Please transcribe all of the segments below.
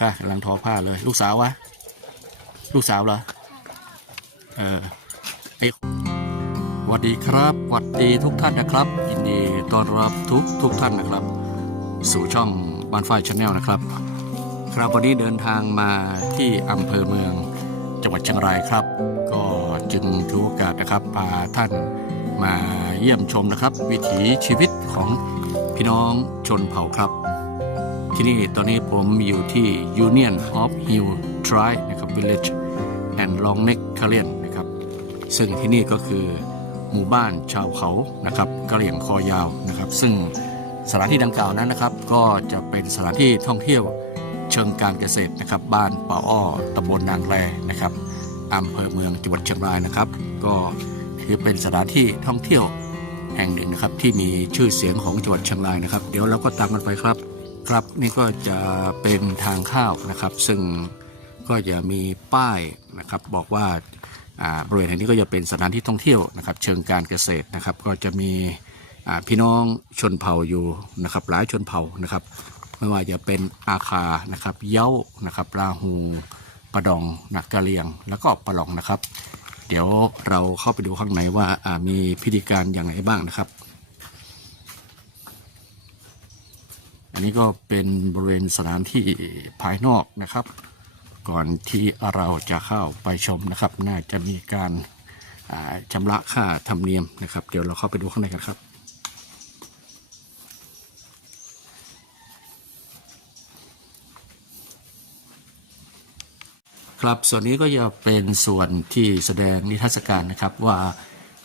ค่ะกำลังทอผ้าเลย ลูกสาววะ ลูกสาวเหรอ เออไอสวัสดีครับสวัสดีทุกท่านนะครับยินดีต้อนรับทุกทุกท่านนะครับ สู่ช่องบ้านฝ้ายชาแนลนะครับ ครับวันนี้เดินทางมาที่อำเภอเมืองจังหวัดเชียงรายครับ ก็จึงถือโอกาสนะครับพาท่านมาเยี่ยมชมนะครับ วิถีชีวิตของพี่น้องชนเผ่าครับ ที่นี่ตอนนี้ผมอยู่ที่ Union of Hill Tribe นะครับ Village and Long Neck k a l i n นะครับ ซึ่งที่นี่ก็คือหมู่บ้านชาวเขานะครับกะเหรี่ยงคอยาวนะครับ ซึ่งสถานที่ดังกล่าวนั้นนะครับ ก็จะเป็นสถานที่ท่องเที่ยว เชิงการเกษตรนะครับ บ้านป่าอ้อตำบลนางแรนะครับอำเภอเมืองจังหวัดเชียงรายนะครับ ก็ถือเป็นสถานที่ท่องเที่ยวแห่งหนึ่งนะครับ ที่มีชื่อเสียงของจังหวัดเชียงรายนะครับ เดี๋ยวเราก็ตามกันไปครับครับนี่ก็จะเป็นทางเข้าวนะครับ ซึ่งก็จะมีป้ายนะครับบอกว่าบริเวณแห่งนี้ก็จะเป็นสถานที่ท่องเที่ยวนะครับ เชิงการเกษตรนะครับ ก็จะมีพี่น้องชนเผ่าอยู่นะครับหลายชนเผ่านะครับ ไม่ว่าจะเป็นอาคานะครับเย้านะครับลาหูปะดองนักกะเหรียง แล้วก็ปะหลองนะครับ เดี๋ยวเราเข้าไปดูข้างในว่าามีพิธีการอย่างไรบ้างนะครับ อันนี้ก็เป็นบริเวณสถานที่ภายนอกนะครับ ก่อนที่เราจะเข้าไปชมนะครับ น่าจะมีการาชำระค่าธรรมเนียมนะครับ เดี๋ยวเราเข้าไปดูข้างในกันครับ ครับส่วนนี้ก็จะเป็นส่วนที่แสดงนิทรรศการนะครับว่า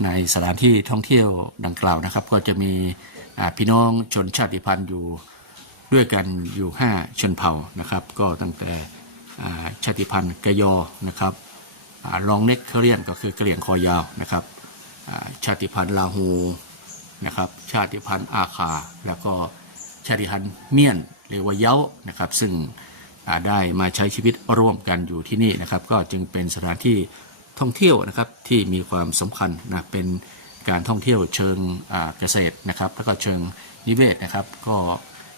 ในสถานที่ท่องเที่ยวดังกล่าวนะครับ ก็จะมีพี่น้องชนชาติพันธุ์อยู่ด้วยกันอยู่ 5 ชนเผ่านะครับ ก็ตั้งแต่ชาติพันธุ์กะยอนะครับลองเน็กเคเรียนก็คือกะเหลี่ยงคอยาวนะครับชาติพันธุ์ลาหูนะครับชาติพันธุ์อาคา แล้วก็ชาติพันธุ์เมียนหรือว่าเย้านะครับ ซึ่ง ได้มาใช้ชีวิตร่วมกันอยู่ที่นี่นะครับ ก็จึงเป็นสถานที่ท่องเที่ยวนะครับที่มีความสำคัญนะเป็นการท่องเที่ยวเชิงเกษตรนะครับ แล้วก็เชิงนิเวศนะครับ ก็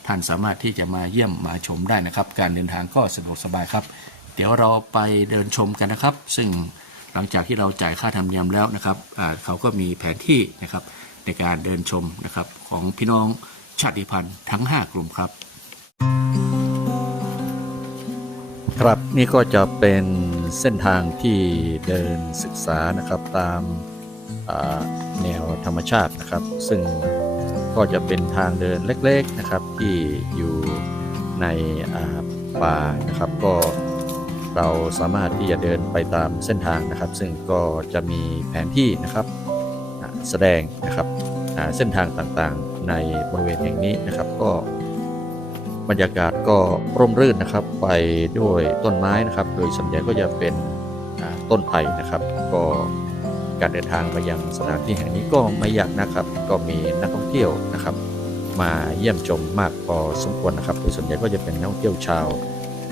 ท่านสามารถที่จะมาเยี่ยมมาชมได้นะครับ การเดินทางก็สะดวกสบายครับ เดี๋ยวเราไปเดินชมกันนะครับ ซึ่งหลังจากที่เราจ่ายค่าธรรมเนียมแล้วนะครับเขาก็มีแผนที่นะครับในการเดินชมนะครับของพี่น้องชาติพันธุ์ทั้ง 5 กลุ่มครับ ครับนี่ก็จะเป็นเส้นทางที่เดินศึกษานะครับตามแนวธรรมชาตินะครับ ซึ่งก็จะเป็นทางเดินเล็กๆนะครับที่อยู่ในป่านะครับ ก็เราสามารถที่จะเดินไปตามเส้นทางนะครับ ซึ่งก็จะมีแผนที่นะครับแสดงนะครับเส้นทางต่างๆในบริเวณแห่งนี้นะครับ ก็ บรรยากาศก็ร่มรื่นนะครับ ไปด้วยต้นไม้นะครับ โดยส่วนใหญ่ก็จะเป็นต้นไผ่นะครับ ก็การเดินทางมายังสถานที่แห่งนี้ก็ไม่ยากนะครับ ก็มีนักท่องเที่ยวนะครับ มาเยี่ยมชมมากพอสมควรนะครับโดยส่วนใหญ่ก็จะเป็นนักท่องเที่ยวชาว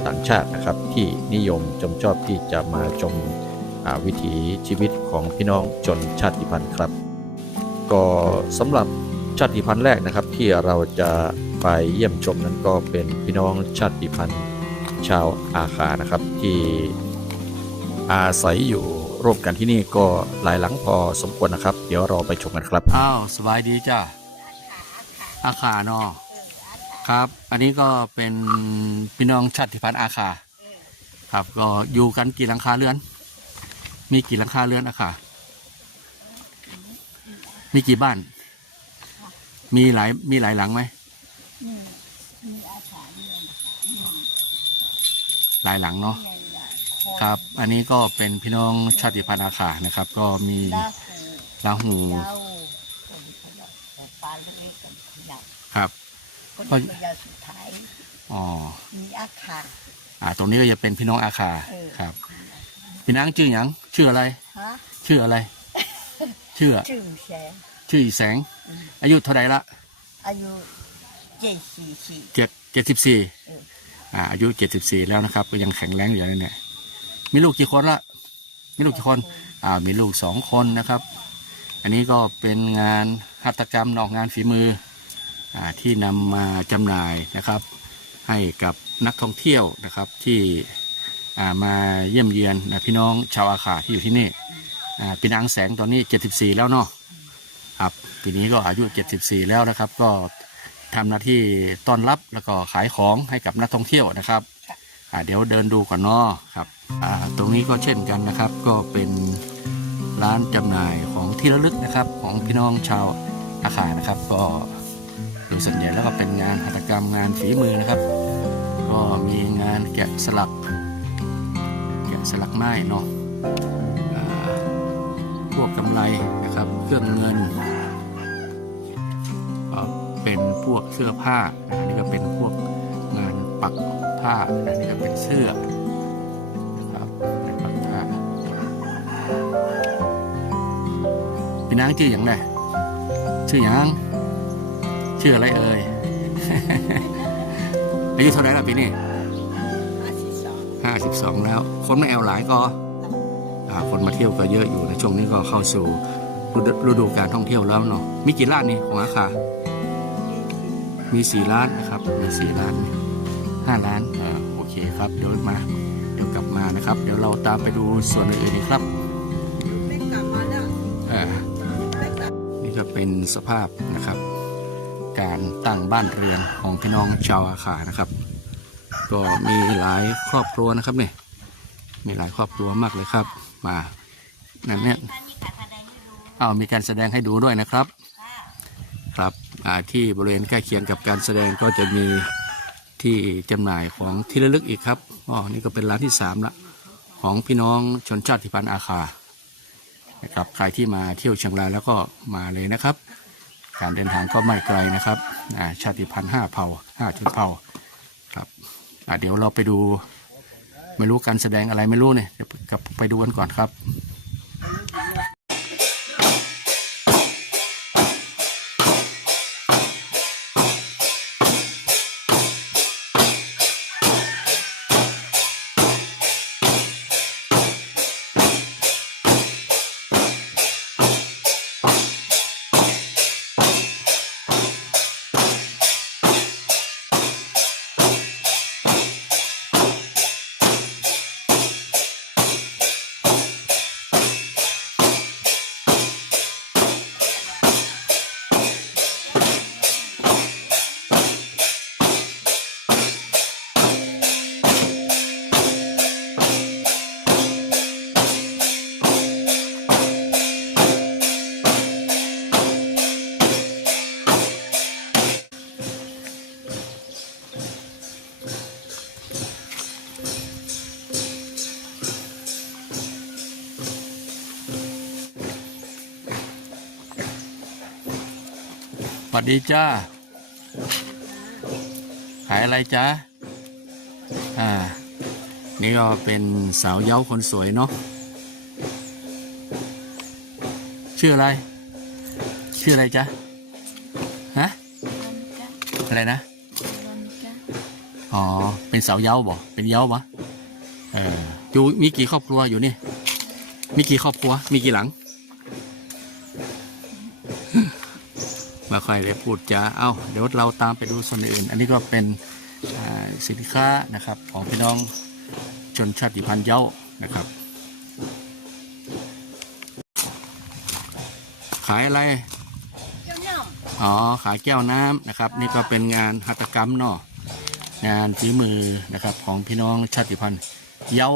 ต่างชาตินะครับ ที่นิยมชมชอบที่จะมาชมวิถีชีวิตของพี่น้องชนชาติพันธุ์ครับ ก็สำหรับ ชาติพันธุ์แรกนะครับ ที่เราจะไปเยี่ยมชมนั้นก็เป็นพี่น้องชาติพันธุ์ชาวอาคานะครับ ที่อาศัยอยู่ร่วมกันที่นี่ก็หลายหลังพอสมควรนะครับ เดี๋ยวเราไปชมกันครับอ้าวสบายดีจ้าอาคาเนาะครับ อันนี้ก็เป็นพี่น้องชาติพันธุ์อาคาครับ ก็อยู่กันกี่หลังคาเรือน มีกี่หลังคาเรือนอาคามีกี่บ้าน มีหลายมีหลายหลังไหมหลายหลังเนาะครับ อันนี้ก็เป็นพี่น้องชาติพันธุ์อาขานะครับ ก็มีลาหูลาหูเจ้าคนขยับแต่ปลาเล็กๆกับขยับครับ คนที่ยาวสุดท้าย อ๋อ มีอาคา อ่า ตรงนี้ก็จะเป็นพี่น้องอาขาเออ ครับ พี่นางชื่อหยัง ชื่ออะไร ฮะชื่ออะไร ชื่อ ชื่อแสง ชื่ออีแสง อายุเท่าไหร่ละอายุเจ็ดสี่สี่เจ็ดเจ็ดสิบสี่เอออ่าอายุเจ็ดสิบสี่แล้วนะครับก็ยังแข็งแรงอยู่นั่นเนี่ย มีลูกกี่คนละมีลูกกี่คน อ่า มีลูกสองคนนะครับ อันนี้ก็เป็นงานหัตถกรรมนอกงานฝีมือ อ่า ที่นำมาจำหน่ายนะครับ ให้กับนักท่องเที่ยวนะครับที่อ่ามาเยี่ยมเยียนนะพี่น้องชาวอาขาที่อยู่ที่นี่อ่าปีนางแสงตอนนี้ 74 แล้วเนาะ ครับปีนี้ก็อายุ 74 แล้วนะครับ ก็ทำหน้าที่ต้อนรับแล้วก็ขายของให้กับนักท่องเที่ยวนะครับอ่าเดี๋ยวเดินดูก่อนเนาะครับอ่าตรงนี้ก็เช่นกันนะครับ ก็เป็นร้านจำหน่ายของที่ระลึกนะครับ ของพี่น้องชาวอาขานะครับ ก็โดยส่วนใหญ่แล้วก็เป็นงานหัตถกรรมงานฝีมือนะครับ ก็มีงานแกะสลัก แกะสลักไม้เนาะอ่าพ วกกำไรนะครับ เครื่องเงินก็เป็นพวกเสื้อผ้าอันนี้ก็เป็นพวกงานปักผ้าอันนี้ก็เป็นเสื้อนะครับเป็นปักผ้าพี่นางชื่ออย่างไรชื่ออย่างชื่ออะไรเอ่ยอายุเท่าไหรแล้วปีนี้อาชีพสองห้าสิบสองแล้ว คนไม่แอลหลายก็อ่าคนมาเที่ยวก็เยอะอยู่ใน ช่วงนี้ก็เข้าสู่ฤดูฤดูการท่องเที่ยวแล้วเนาะมีกี่ร้านนี่ของอาคา มีสี่ร้านนะครับมีสี่ร้านห้าร้านอ่าโอเคครับเดี๋ยวมาเดี๋ยวกลับมานะครับ เดี๋ยวเราตามไปดูส่วนอื่นๆอีกครับไม่กลับมาแล้วอ่าไม่กลับนี่ก็เป็นสภาพนะครับ การตั้งบ้านเรือนของพี่น้องชาวอาขานะครับ ก็มีหลายครอบครัวนะครับเนี่ยมีหลายครอบครัวมากเลยครับ มา นั่นเนี่ยอ้าวมีการแสดงให้ดูด้วยนะครับ ครับอ่าที่บริเวณใกล้เคียงกับการแสดงก็จะมีที่จำหน่ายของที่ระลึกอีกครับอ๋อนี่ก็เป็นร้านที่สามละของพี่น้องชนชาติพันธุ์อาคานะครับใครที่มาเที่ยวเชียงรายแล้วก็มาเลยนะครับ การเดินทางก็ไม่ไกลนะครับอ่าชาติพันธุ์ห้าเผ่าห้าชนเผ่าครับอ่าเดี๋ยวเราไปดูไม่รู้การแสดงอะไรไม่รู้เนี่ยเดี๋ยวกลับไปดูกันก่อนครับ สวัสดีจ้า ขายอะไรจ้าอ่า นี่ก็เป็นสาวเย้าคนสวยเนาะ ชื่ออะไร ชื่ออะไรจ๊ะฮะ อะไรนะ อ๋อ เป็นสาวเย้าบ่เป็นเย้าปะเอออยู่มีกี่ครอบครัวอยู่นี่ มีกี่ครอบครัว มีกี่หลัง ไมาค่อยได้พูดจาเอ้าเดี๋ยวเราตามไปดูส่วนอื่น อันนี้ก็เป็นอ่าสินค้านะครับของพี่น้องชนชาติพันธุ์เย้านะครับ ขายอะไรเจ้าหน้าอ๋อขายแก้วน้ำนะครับ นี่ก็เป็นงานหัตถกรรมเนาะงานฝีมือนะครับของพี่น้องชาติพันธุ์เย้า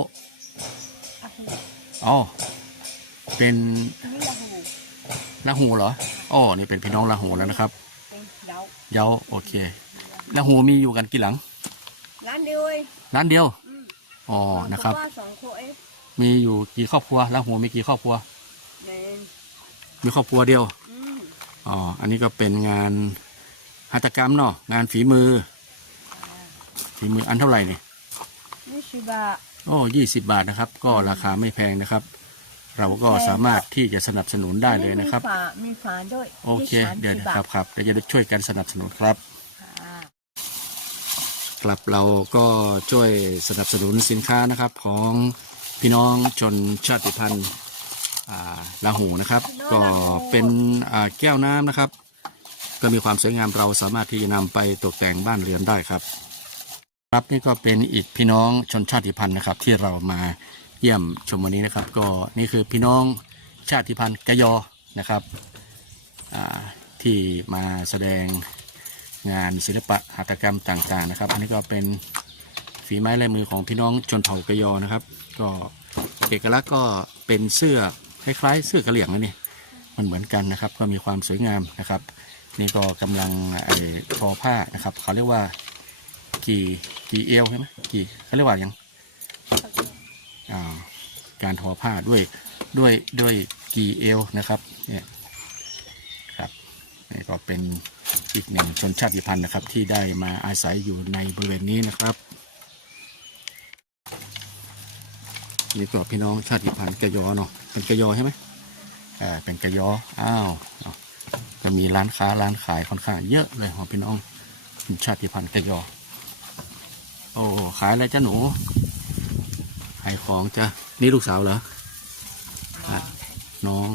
อาหูอ๋อเป็นนี่ละหูละหูเหรอ อ๋อนี่เป็นพี่น้องละหูแล้วนะครับเป็นเดาเย้าโอเคละหูมีอยู่กันกี่หลังร้านเดียวเองร้านเดียวอืมอ๋อนะครับเพาว่าสองคนเองมีอยู่กี่ครอบครัวละหูมีกี่ครอบครัวในมีครอบครัวเดียวอืมอ๋ออันนี้ก็เป็นงานหัตถกรรมเนาะงานฝีมือ ฝีมืออันเท่าไหร่นี่นี่ชิบะโอ้ยี่สิบบาทนะครับ ก็ราคาไม่แพงนะครับ เราก็สามารถที่จะสนับสนุนได้เลยนะครับ มีฝามีฝาด้วยโอเคนี่สามเดี๋ยวสินะบาทครับครับเดี๋ยวจะช่วยกันสนับสนุนครับค่ะครับเราก็ช่วยสนับสนุนสินค้านะครับของพี่น้องชนชาติพันธุ์อ่าลาหูนะครับ ก็เป็นอ่าแก้วน้ำนะครับ ก็มีความสวยงามเราสามารถที่จะนำไปตกแต่งบ้านเรือนได้ครับ ครับนี่ก็เป็นอีกพี่น้องชนชาติพันธุ์นะครับ ที่เรามา เยี่ยมชมวันนี้นะครับ ก็นี่คือพี่น้องชาติพันธุ์กะยอนะครับที่มาแสดงงานศิลปะหัตถกรรมต่างๆนะครับ อันนี้ก็เป็นฝีไม้ลายมือของพี่น้องชนเผ่ากะยอนะครับ ก็เอกลักษณ์ก็เป็นเสื้อคล้ายๆ เสื้อกะเหลี่ยงนะนี่มันเหมือนกันนะครับ ก็มีความสวยงามนะครับ นี่ก็กำลังไอ้ทอผ้านะครับ เขาเรียกว่ากี่กี่เอวใช่ไหมกี่เขาเรียกว่าอย่าง การทอผ้าด้วยด้วยด้วยกีเอวนะครับเนี่ยครับนี่ก็เป็นอีกหนึ่งชนชาติพันธุ์นะครับ ที่ได้มาอาศัยอยู่ในบริเวณนี้นะครับนี่ก็พี่น้องชาติพันธุ์กะยอเนาะเป็นกะยอใช่ไหมอ่าเป็นกะยออ้าวจะมีร้านค้าร้านขายค่อนข้างเยอะเลยของพี่น้องชาติพันธุ์กะยอโอ้ขายอะไรจ้าหนู ขายของจ้ะนี่ลูกสาวเหรออะน้อง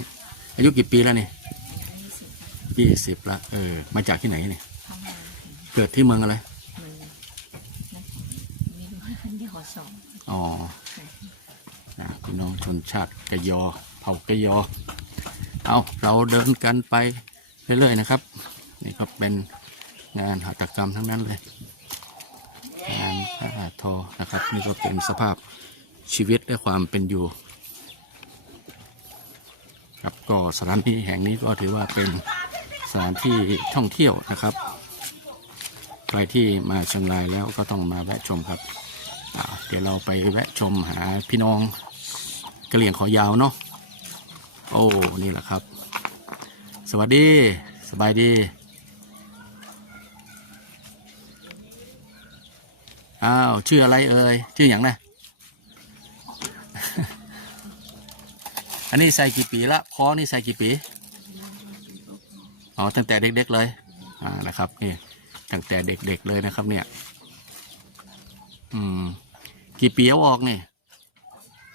อายุกี่ปีแล้วเนี่ยยี่สิบละเออ มาจากที่ไหนเนี่ยทำไมเกิดที่เมืองอะไรมันนั่นมีด้วยคันเดียวสองอ๋อนะพี่น้องชนชาติกะยอ เผ่ากะยอ เอาเราเดินกันไปเรื่อยๆนะครับ นี่ก็เป็นงานหัตถกรรมทั้งนั้นเลย งานผ้าทอนะครับ นี่ก็เป็นสภาพ ชีวิตและความเป็นอยู่ ครับก็สถานที่แห่งนี้ก็ถือว่าเป็นสถานที่ท่องเที่ยวนะครับ ใครที่มาเชียงรายแล้วก็ต้องมาแวะชมครับเดี๋ยวเราไปแวะชมหาพี่น้องกระเหลี่ยงขอยาวเนาะโอ้นี่แหละครับ สวัสดีสบายดีอ้าวชื่ออะไรเอ่ยชื่ออย่างนะ อันนี้ใส่กี่ปีละคอนี่ใส่กี่ปีอ๋อตั้งแต่เด็กๆเลยอ่านะครับนี่ตั้งแต่เด็กๆเลยนะครับ เนี่ย อืม กี่ปีเอาออกนี่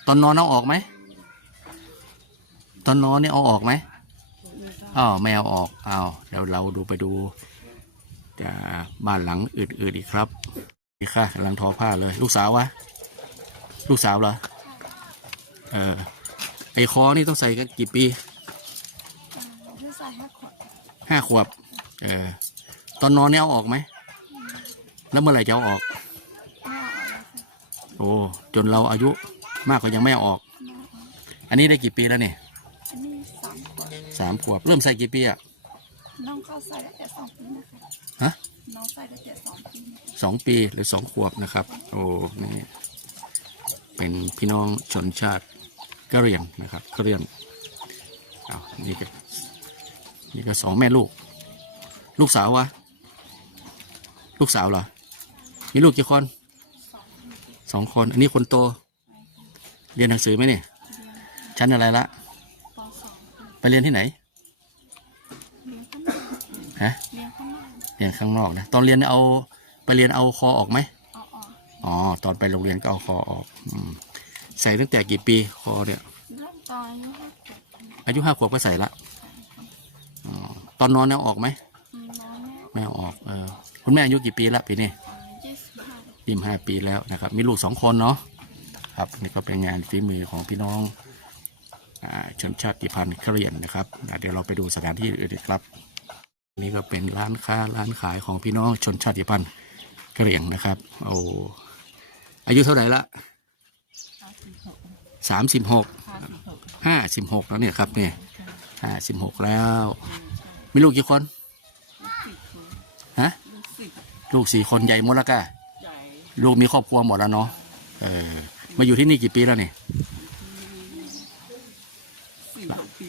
ตอนนอนเอาออกไหมตอนนอนนี่เอาออกไหมอ้าวไม่เอาออกอ้าวเดี๋ยวเราดูไปดูจะบ้านหลังอื่นๆอีกครับนี่ค่ะกำลังทอผ้าเลย ลูกสาววะลูกสาวเหรอเออ ไอคอนี่ต้องใส่กันกี่ปีที่ใส่ให้ขวดห้าขวบ เออ ตอนนอนเนี่ยเอาออกไหม แล้วเมื่อไหร่จะเอาออกหน้าออกแล้วค่ะโอ้ จนเราอายุมากก็ยังไม่เอาออก อันนี้ได้กี่ปีแล้วเนี่ยอันนี้สามขวดสามขวบ เริ่มใส่กี่ปีอะน้องเข้าใส่ได้แต่สองปีนะคะฮะ น้องใส่ได้แต่สองปีนะคะสองปีหรือสองขวบนะครับ โอ้ นี่ เป็นพี่น้องชนชาติ กะเหรี่ยงนะครับกะเหรี่ยงเอานี่ก็นี่ก็สองแม่ลูก ลูกสาววะลูกสาวเหรอมีลูกกี่คนสองคนอันนี้คนโต เรียนหนังสือไหมเนี่ยชั้นอะไรละปสองค่ะไปเรียนที่ไหนเรียนข้างนอกฮะเรียนข้างนอกเรียนข้างนอกนะตอนเรียนเอาไปเรียนเอาคอออกไหมเอาออกอ๋อตอนไปโรงเรียนก็เอาคอออกอม ใส่ตั้งแต่กี่ปีคอเนี่ย เริ่มตอนอายุห้าขวบอายุห้าขวบก็ใส่ละอ๋อตอนนอนเอาออกไหมอืมน้องแม่ไม่เอาออกเออคุณแม่อายุกี่ปีละปีนี้อายุยี่สิบห้ายี่ห้าปีแล้วนะครับ มีลูกสองคนเนาะครับนี่ก็เป็นงานฝีมือของพี่น้องอ่าชนชาติพันธุ์กะเหรี่ยงนะครับอ่าเดี๋ยวเราไปดูสถานที่อื่นๆครับ นี่ก็เป็นร้านค้าร้านขายของพี่น้องชนชาติพันธุ์กะเหรี่ยงนะครับโอ้อายุเท่าไหร่ละห้า สิบหกสามสิบหกห้าสิบหกห้าสิบหกแล้วเนี่ยครับเนี่ยห้าสิบหกแล้ว มีลูกกี่คนฮะลูกสิบลูกสี่คนใหญ่หมดแล้วก็ใหญ่ลูกมีครอบครัวหมดแล้วเนาะเออมาอยู่ที่นี่กี่ปีแล้วเนี่ยสี่หกปี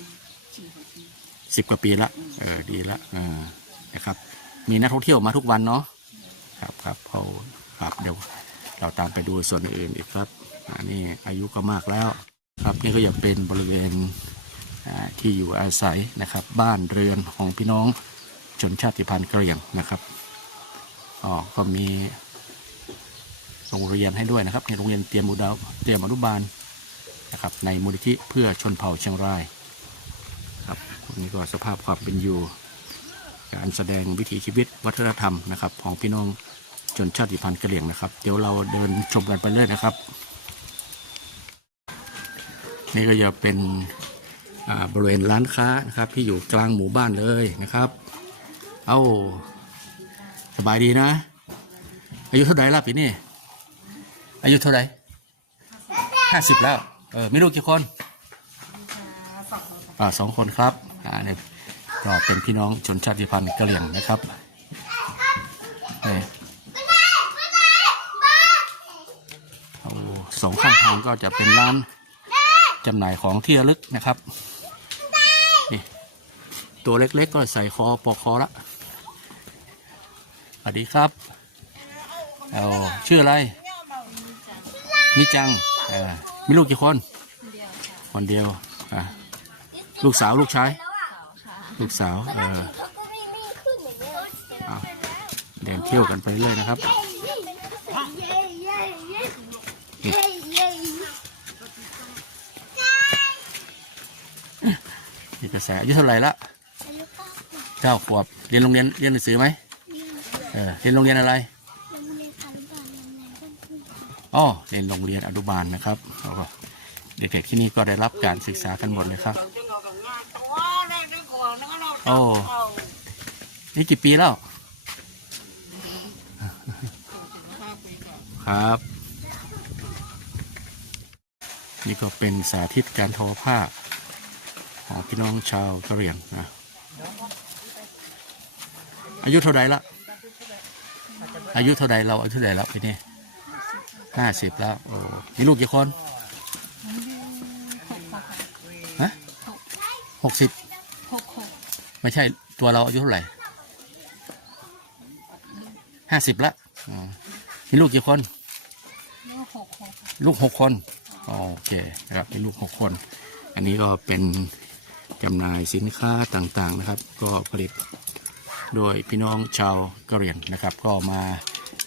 สี่หกปีสิบกว่าปีละเออดีละเออนะครับ มีนักท่องเที่ยวมาทุกวันเนาะครับครับเขาครับเดี๋ยวเราตามไปดูส่วนอื่นอีกครับ อันนี้อายุก็มากแล้วครับนี่ก็ยังเป็นบริเวณที่อยู่อาศัยนะครับ บ้านเรือนของพี่น้องชนชาติพันธุ์กะเหรี่ยงนะครับอ๋อก็มีโรงเรียนให้ด้วยนะครับในโรงเรียนเตรียมอุดาเตรียมอนุบาลนะครับ ในมูลนิธิเพื่อชนเผ่าเชียงรายครับวันนี้ก็สภาพความเป็นอยู่ การแสดงวิถีชีวิตวัฒนธรรมนะครับ ของพี่น้องชนชาติพันธุ์กะเหรี่ยงนะครับ เดี๋ยวเราเดินชมกันไปเลยนะครับ นี่ก็จะเป็นบริเวณร้านค้านะครับ ที่อยู่กลางหมู่บ้านเลยนะครับ เอ้าสบายดีนะ อายุเท่าไหร่ล่ะปีนี้อายุเท่าไหร่ห้าสิบแล้วเออมีลูกกี่คนอ่าสองคนครับอ่าเนี่ยก็เป็นพี่น้องชนชาติพันธุ์กะเหรี่ยงนะครับนี่เอาสองข้างทางก็จะเป็นร้าน จำหน่ายของที่ระลึกนะครับนี่ตัวเล็กๆก็ใส่คอปอกคอละสวัสดีครับเอาชื่ออะไร มิจังมีลูกกี่คน คนเดียวอะลูกสาวลูกชาย ลูกสาวเออเอาเดินเที่ยวกันไปเรื่อยนะครับ กระแสอายุเท่าไหร่ละเก้าขวบเรียนโรงเรียนเรียนหนังสือไหมเออเรียนโรงเรียนอะไรอ๋อเรียนโรงเรียนอนุบาลนะครับแล้วก็เด็กๆที่นี่ก็ได้รับการศึกษากันหมดเลยครับโอ้นี่กี่ปีแล้ว ครับ นี่ก็เป็นสาธิตการทอผ้าของ พี่น้องชาวกะเหรี่ยงนะอายุเท่าไหร่ละอายุเท่าไหร่เราอายุเท่าไหร่แล้วพี่นี่ห้าสิบแล้วโอ้มีลูกกี่คนฮะหกสิบหกหกไม่ใช่ตัวเราอายุเท่าไหร่ห้าสิบละมีลูกกี่คน ลูกหกคน โอเคนะครับเป็นลูกหกคน อันนี้ก็เป็น จำหน่ายสินค้าต่างๆนะครับ ก็ผลิตโดยพี่น้องชาวกะเหรี่ยงนะครับ ก็มา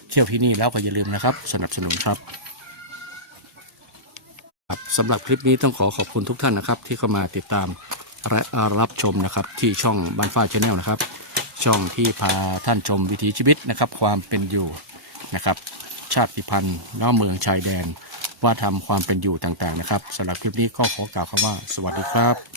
เที่ยวที่นี่แล้วก็อย่าลืมนะครับ สนับสนุนครับครับสำหรับคลิปนี้ต้องขอขอบคุณทุกท่านนะครับ ที่เข้ามาติดตามและรับชมนะครับ ที่ช่องบ้านฟ้าชาแนลนะครับ ช่องที่พาท่านชมวิถีชีวิตนะครับ ความเป็นอยู่นะครับ ชาติพันธุ์น้อเมืองชายแดนว่าทำความเป็นอยู่ต่างๆนะครับสำหรับคลิปนี้ก็ขอกล่าวคำว่า สวัสดีครับ